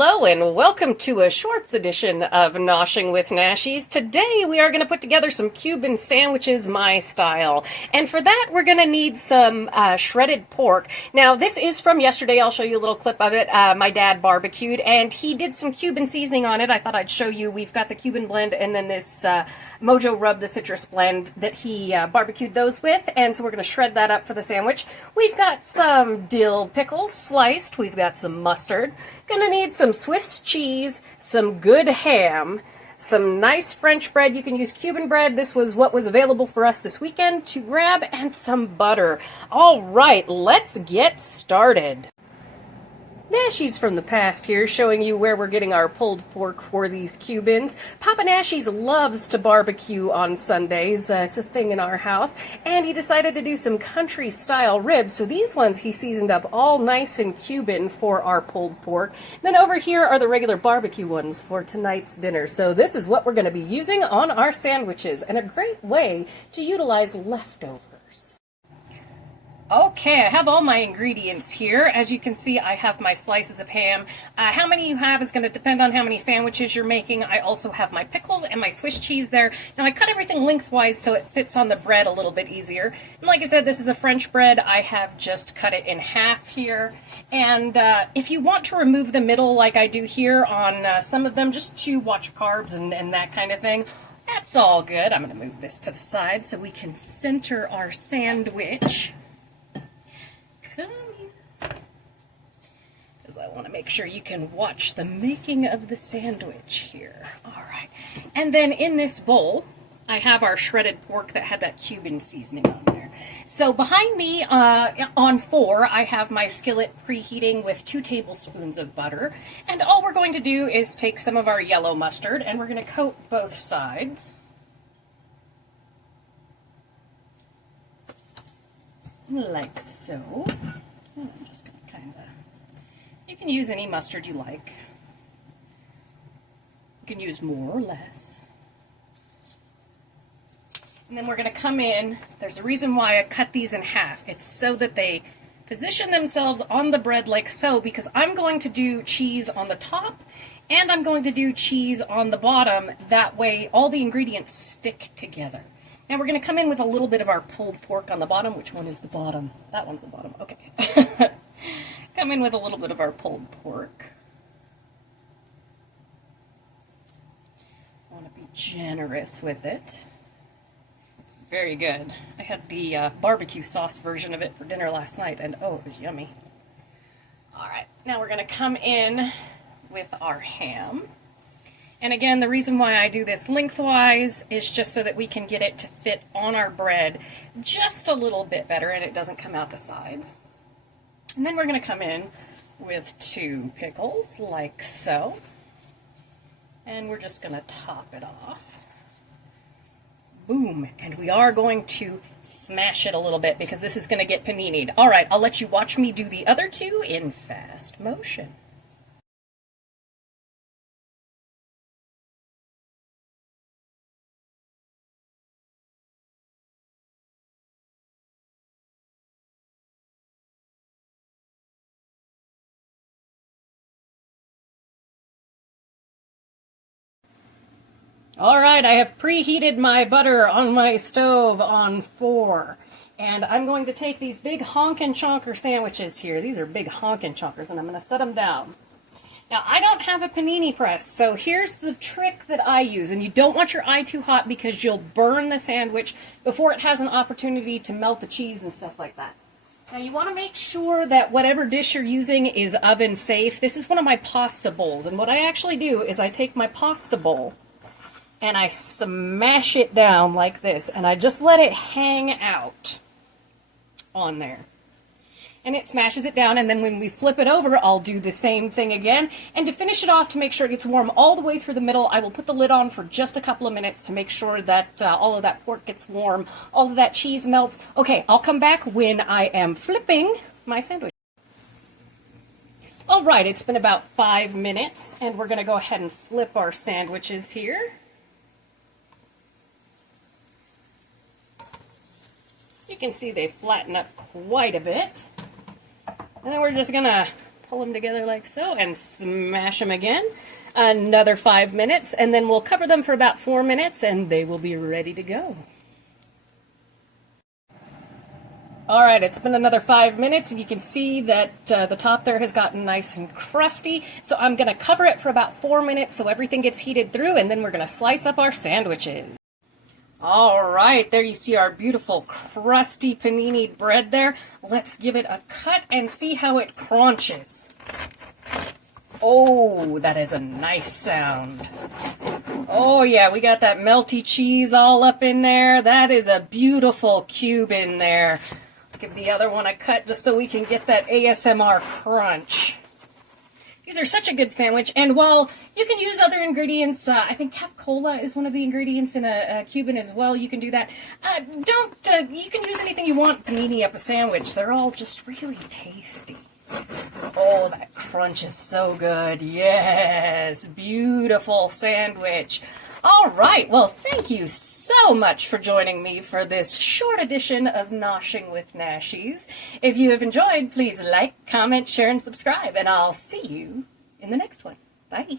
Hello and welcome to a shorts edition of Noshing with Nashies. Today we are going to put together some Cuban sandwiches my style. And for that we're going to need some shredded pork. Now this is from yesterday. I'll show you a little clip of it. My dad barbecued and he did some Cuban seasoning on it. I thought I'd show you. We've got the Cuban blend and then this Mojo Rub, the citrus blend that he barbecued those with. And so we're going to shred that up for the sandwich. We've got some dill pickles sliced. We've got some mustard. Gonna need some Swiss cheese, some good ham, some nice French bread. You can use Cuban bread. This was what was available for us this weekend to grab, and some butter. All right, let's get started. Nashies from the past here, showing you where we're getting our pulled pork for these Cubans. Papa Nashies loves to barbecue on Sundays. It's a thing in our house. And he decided to do some country-style ribs. So these ones he seasoned up all nice and Cuban for our pulled pork. Then over here are the regular barbecue ones for tonight's dinner. So this is what we're going to be using on our sandwiches, and a great way to utilize leftovers. Okay, I have all my ingredients here. As you can see, I have my slices of ham. How many you have is going to depend on how many sandwiches you're making. I also have my pickles and my Swiss cheese there. Now, I cut everything lengthwise so it fits on the bread a little bit easier. And like I said, this is a French bread. I have just cut it in half here. And if you want to remove the middle like I do here on some of them, just to watch carbs and that kind of thing, that's all good. I'm going to move this to the side so we can center our sandwich. Because I want to make sure you can watch the making of the sandwich here. All right. And then in this bowl, I have our shredded pork that had that Cuban seasoning on there. So behind me on 4, I have my skillet preheating with 2 tablespoons of butter. And all we're going to do is take some of our yellow mustard and we're going to coat both sides. Like so. I'm just going to kind of, you can use any mustard you like. You can use more or less. And then we're going to come in, there's a reason why I cut these in half. It's so that they position themselves on the bread like so, because I'm going to do cheese on the top and I'm going to do cheese on the bottom. That way all the ingredients stick together. Now we're going to come in with a little bit of our pulled pork on the bottom. Which one is the bottom? That one's the bottom. Okay. Come in with a little bit of our pulled pork. I want to be generous with it. It's very good. I had the barbecue sauce version of it for dinner last night, and oh, it was yummy. All right, now we're going to come in with our ham. And again, the reason why I do this lengthwise is just so that we can get it to fit on our bread just a little bit better and it doesn't come out the sides. And then we're going to come in with 2 pickles, like so. And we're just going to top it off. Boom. And we are going to smash it a little bit because this is going to get panini'd. All right, I'll let you watch me do the other 2 in fast motion. All right, I have preheated my butter on my stove on 4. And I'm going to take these big honkin' chonker sandwiches here. These are big honkin' chonkers, and I'm going to set them down. Now, I don't have a panini press, so here's the trick that I use. And you don't want your eye too hot because you'll burn the sandwich before it has an opportunity to melt the cheese and stuff like that. Now, you want to make sure that whatever dish you're using is oven safe. This is one of my pasta bowls, and what I actually do is I take my pasta bowl and I smash it down like this, and I just let it hang out on there. And it smashes it down, and then when we flip it over, I'll do the same thing again. And to finish it off, to make sure it gets warm all the way through the middle, I will put the lid on for just a couple of minutes to make sure that all of that pork gets warm, all of that cheese melts. Okay, I'll come back when I am flipping my sandwich. All right, it's been about 5 minutes, and we're going to go ahead and flip our sandwiches here. You can see they flatten up quite a bit. And then we're just gonna pull them together like so, and smash them again. Another 5 minutes, and then we'll cover them for about 4 minutes, and they will be ready to go. All right, it's been another 5 minutes, and you can see that the top there has gotten nice and crusty. So I'm going to cover it for about 4 minutes so everything gets heated through, and then we're going to slice up our sandwiches. All right, there you see our beautiful crusty panini bread there. Let's give it a cut and see how it crunches. Oh, that is a nice sound. Oh yeah, we got that melty cheese all up in there. That is a beautiful cube in there. Give the other one a cut just so we can get that ASMR crunch. These are such a good sandwich, and while you can use other ingredients, I think Cap Cola is one of the ingredients in a Cuban as well. You can do that. You can use anything you want panini up a sandwich. They're all just really tasty. Oh, that crunch is so good. Yes, beautiful sandwich. All right, well, thank you so much for joining me for this short edition of Noshing with Nashies. If you have enjoyed, please like, comment, share, and subscribe, and I'll see you in the next one. Bye.